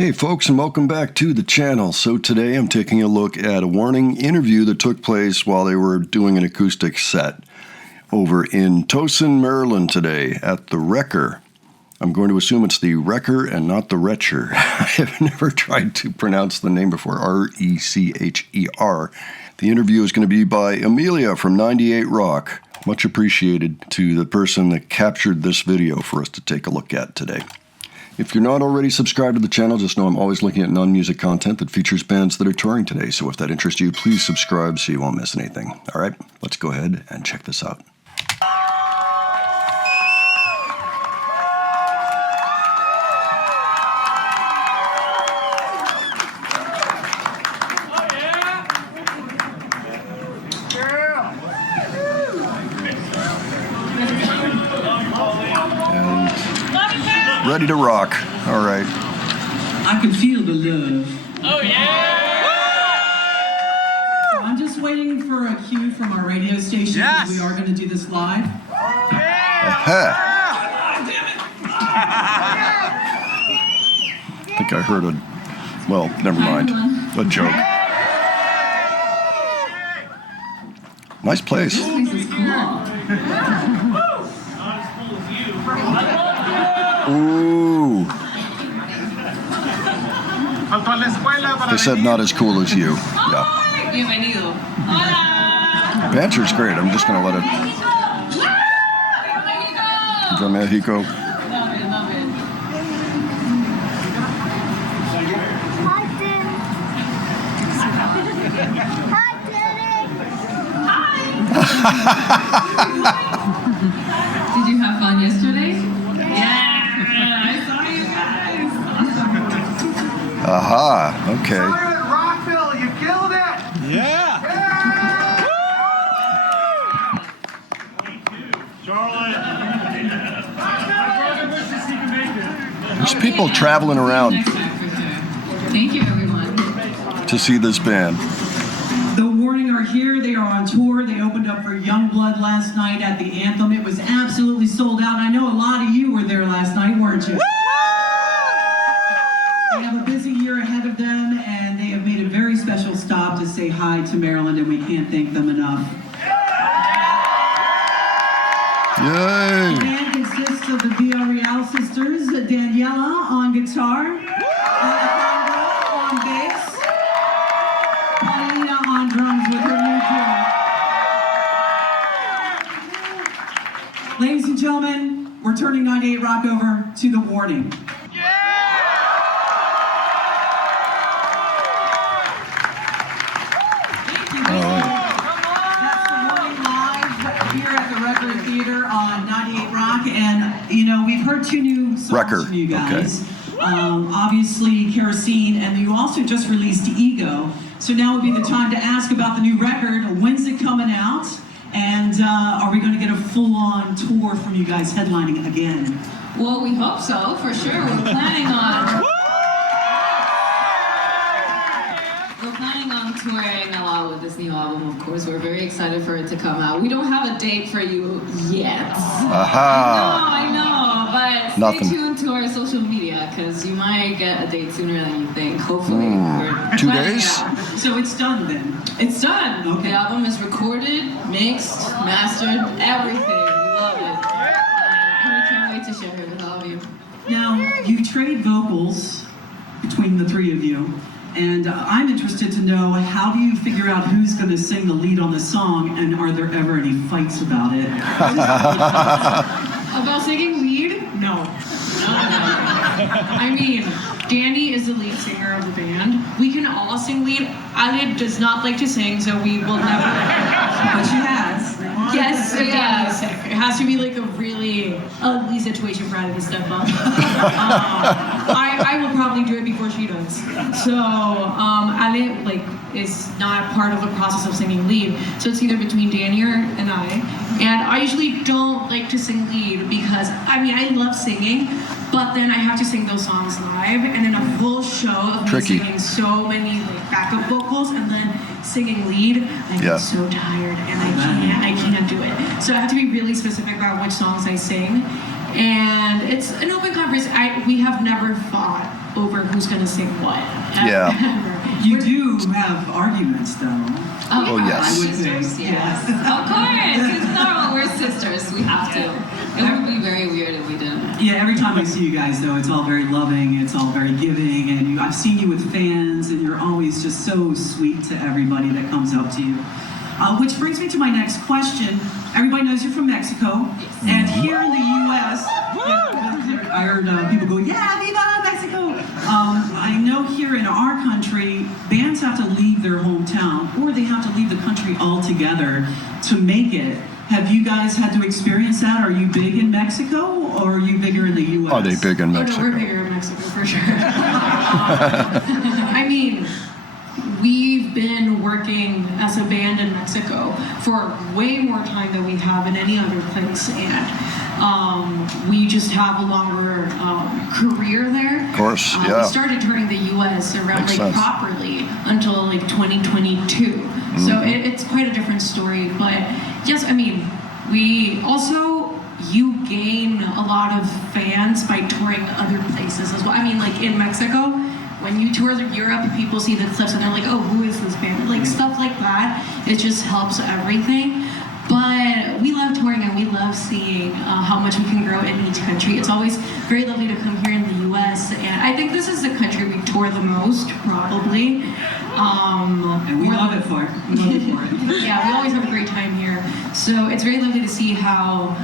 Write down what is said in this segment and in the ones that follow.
Hey folks, and welcome back to the channel. So today I'm taking a look at a Warning interview that took place while they were doing an acoustic set over in Towson, Maryland today at the Recher. I'm going to assume it's the Recher and not the Recher. I have never tried to pronounce the name before, R-E-C-H-E-R. The interview is going to be by Amelia from 98 Rock. Much appreciated to the person that captured this video for us to take a look at today. If you're not already subscribed to the channel, just know I'm always looking at non-music content that features bands that are touring today. So if that interests you, please subscribe so you won't miss anything. All right, let's go ahead and check this out. Ready to rock. All right. I can feel the love. Oh, yeah! I'm just waiting for a cue from our radio station. Yes! We are going to do this live. Aha. I think I heard a, well, never mind. A joke. Nice place. This place is cool. Ooh. They said not as cool as you. Yeah. Bienvenido. Hola. Banter's great. I'm just going to let it. Viva Mexico. Love it, love it. Did you have fun yesterday? Yeah, I saw you guys. Aha, okay. Rockville, you killed it! Yeah! Charlotte! There's people traveling around Next time for sure. Thank you, everyone. to see this band. The Warning are here. They are on tour. They opened up for Youngblood last night at the Anthem. It was absolutely sold out. I know a lot of you were there last night, weren't you? They have a busy year ahead of them, and they have made a very special stop to say hi to Maryland, and we can't thank them enough. Yay! The band consists of the Villarreal sisters, Daniela on guitar, Alejandra on bass, Paulina on drums with her new drum. Ladies and gentlemen, we're turning 98 Rock over to the Warning. That's the Warning live here at the Recher Theater on 98 Rock, and you know we've heard two new songs Recher, from you guys. Obviously Kerosene, and you also just released Ego. So now would be the time to ask about the new record. When's it coming out? And are we going to get a full-on tour from you guys headlining again? Well, we hope so, for sure. We're planning on touring a lot with this new album, of course. We're very excited for it to come out. We don't have a date for you yet. Aha! I know, but Nothing. stay tuned to our social media, because you might get a date sooner than you think, hopefully. We're 2 planning days? it out. So it's done then? It's done. Okay. The album is recorded, mixed, mastered, everything. We love it. And we can't wait to share it with all of you. Now, you trade vocals between the three of you, and I'm interested to know, how do you figure out who's going to sing the lead on the song, and are there ever any fights about it? About singing lead? No. I mean, Danny is the lead singer of the band. We can all sing lead. Ale does not like to sing, so we will never. But she has. Yes, if Danny's sick. It has to be like a really ugly situation for Ale to step up. I will probably do it before she does. So, Ale is not part of the process of singing lead. So it's either between Danny and I. And I usually don't like to sing lead because, I mean, I love singing, but then I have to sing those songs live, and then a full show of me Tricky. singing so many backup vocals and then singing lead, I get so tired and I can't do it. So I have to be really specific about which songs I sing. And it's an open conversation. We have never fought over who's going to sing what. Yeah. You do have arguments, though. Oh, yes. I would say, Sisters, yes. Of course. It's normal. We're sisters. We have to. It would be very weird if we didn't. Yeah, every time I see you guys, though, it's all very loving, it's all very giving, and I've seen you with fans, and you're always just so sweet to everybody that comes up to you. Which brings me to my next question. Everybody knows you're from Mexico, and here in the U.S., I heard people go, yeah, viva Mexico! I know here in our country, bands have to leave their hometown, or they have to leave the country altogether to make it. Have you guys had to experience that? Are you big in Mexico, or are you bigger in the U.S.? Are they big in Mexico? Oh, no, we're bigger in Mexico, for sure. I mean, we've been working as a band in Mexico for way more time than we have in any other place, and we just have a longer career there. Of course, yeah. We started touring the U.S. around Makes like sense. properly until like 2022. So it's quite a different story. But yes, I mean, you gain a lot of fans by touring other places as well. I mean, like in Mexico, when you tour Europe, people see the clips and they're like, oh, who is this band? Like stuff like that. It just helps everything. But we love touring and we love seeing how much we can grow in each country. It's always very lovely to come here in the U.S. And I think this is the country we tour the most, probably. And we love it for it. We love it for it. Yeah, we always have a great time here. So it's very lovely to see how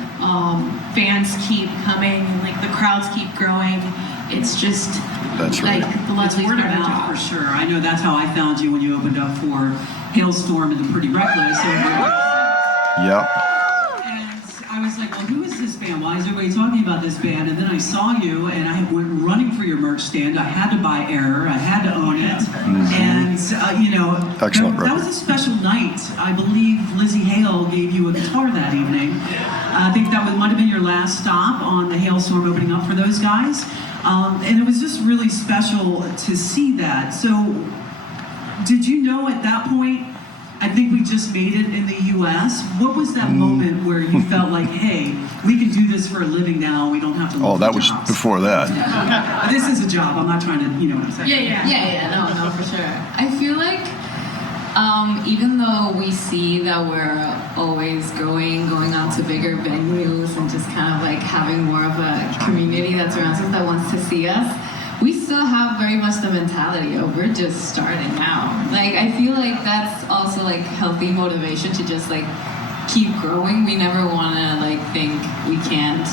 fans keep coming and like the crowds keep growing. It's just That's like right. the It's lovely word of part of the mouth for job. sure. I know that's how I found you when you opened up for Hailstorm and the Pretty Reckless. Yep. And I was like, well, who is this band? Why is everybody talking about this band? And then I saw you, and I went running for your merch stand. I had to buy Error. I had to own it. And, Excellent that was record. a special night. I believe Lizzie Hale gave you a guitar that evening. I think that might have been your last stop on the Hailstorm opening up for those guys. And it was just really special to see that. So, did you know at that point, I think we just made it in the U.S. What was that moment where you felt like, hey, we can do this for a living now. We don't have to look Oh, that for was jobs. before that. This is a job. I'm not trying to, you know what I'm saying. Yeah. No, for sure. I feel like even though we see that we're always going on to bigger venues and just kind of like having more of a community that surrounds us that wants to see us, we still have very much the mentality of we're just starting out. Like, I feel like that's also like healthy motivation to just like keep growing. We never want to like think we can't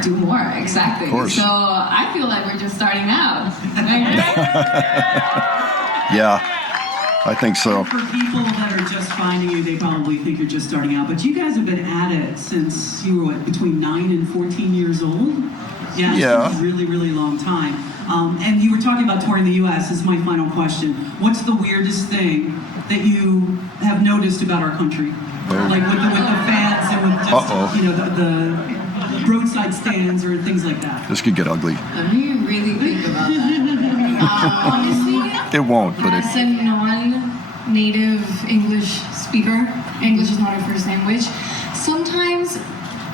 do more, exactly. Of course. So I feel like we're just starting out. Yeah, I think so. For people that are just finding you, they probably think you're just starting out. But you guys have been at it since you were, between 9 and 14 years old? Yeah, Yeah. It's a really, really long time. And you were talking about touring the U.S. This is my final question. What's the weirdest thing that you have noticed about our country? Like with the fans and with just, the roadside stands or things like that. This could get ugly. Let me really think about that. Honestly, It won't, but as a non-native English speaker, English is not our first language, sometimes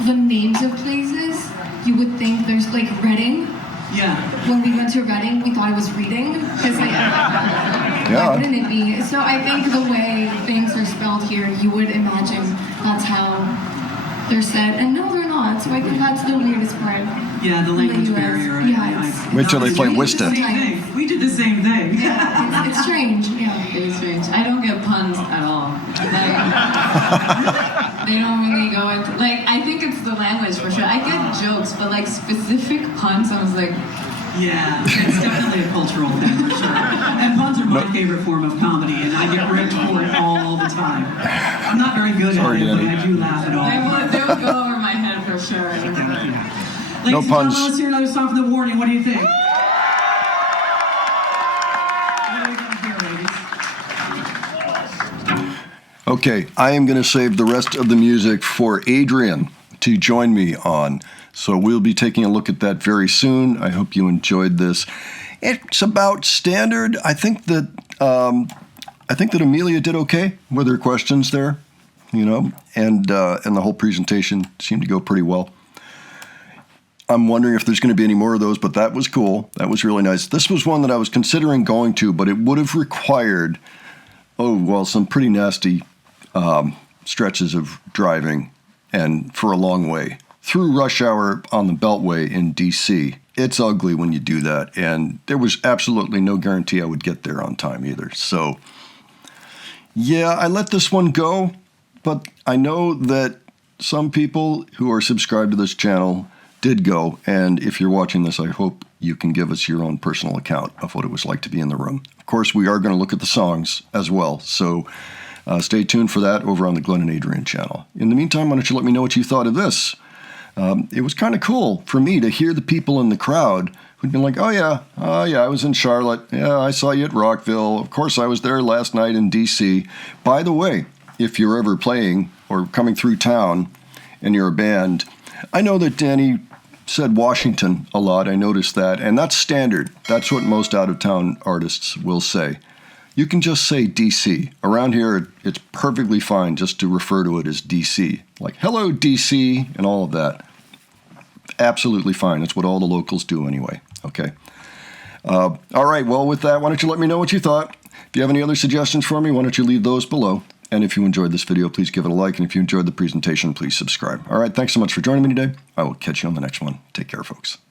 the names of places, you would think there's like Reading. Yeah. When we went to Reading, we thought it was reading, because like, why wouldn't it be? So I think the way things are spelled here, you would imagine that's how they're said, and no, they're not. So I think that's the weirdest part. Yeah, the language barrier. Wait till they play Wista. We did the same thing. Yeah, it's strange. Yeah. It is strange. I don't get puns at all. Like, they don't really go into, like, I think it's the language for sure. I get jokes, but like specific puns, I was like, Yeah, it's definitely a cultural thing for sure. And puns are my favorite form of comedy, and I get ripped for it all the time. I'm not very good at it, but I do laugh at all. they would go over my head for sure. No puns. Let's hear another song from The Warning. What do you think? What are we gonna hear, ladies? Okay, I am going to save the rest of the music for Adrian to join me on. So we'll be taking a look at that very soon. I hope you enjoyed this. It's about standard. I think that Amelia did okay with her questions there, and the whole presentation seemed to go pretty well. I'm wondering if there's going to be any more of those, but that was cool. That was really nice. This was one that I was considering going to, but it would have required, some pretty nasty stretches of driving and for a long way through rush hour on the Beltway in D.C. It's ugly when you do that, and there was absolutely no guarantee I would get there on time either. So, yeah, I let this one go, but I know that some people who are subscribed to this channel did go, and if you're watching this, I hope you can give us your own personal account of what it was like to be in the room. Of course, we are going to look at the songs as well, so stay tuned for that over on the Glenn and Adrian channel. In the meantime, why don't you let me know what you thought of this? It was kind of cool for me to hear the people in the crowd who'd been like, oh yeah, I was in Charlotte. Yeah, I saw you at Rockville. Of course, I was there last night in D.C. By the way, if you're ever playing or coming through town and you're a band, I know that Danny said Washington a lot. I noticed that, and that's standard. That's what most out-of-town artists will say. You can just say D.C. Around here, it's perfectly fine just to refer to it as D.C. Like, hello, D.C., and all of that. Absolutely fine. That's what all the locals do anyway, okay? All right, well, with that, why don't you let me know what you thought? If you have any other suggestions for me, why don't you leave those below? And if you enjoyed this video, please give it a like. And if you enjoyed the presentation, please subscribe. All right, thanks so much for joining me today. I will catch you on the next one. Take care, folks.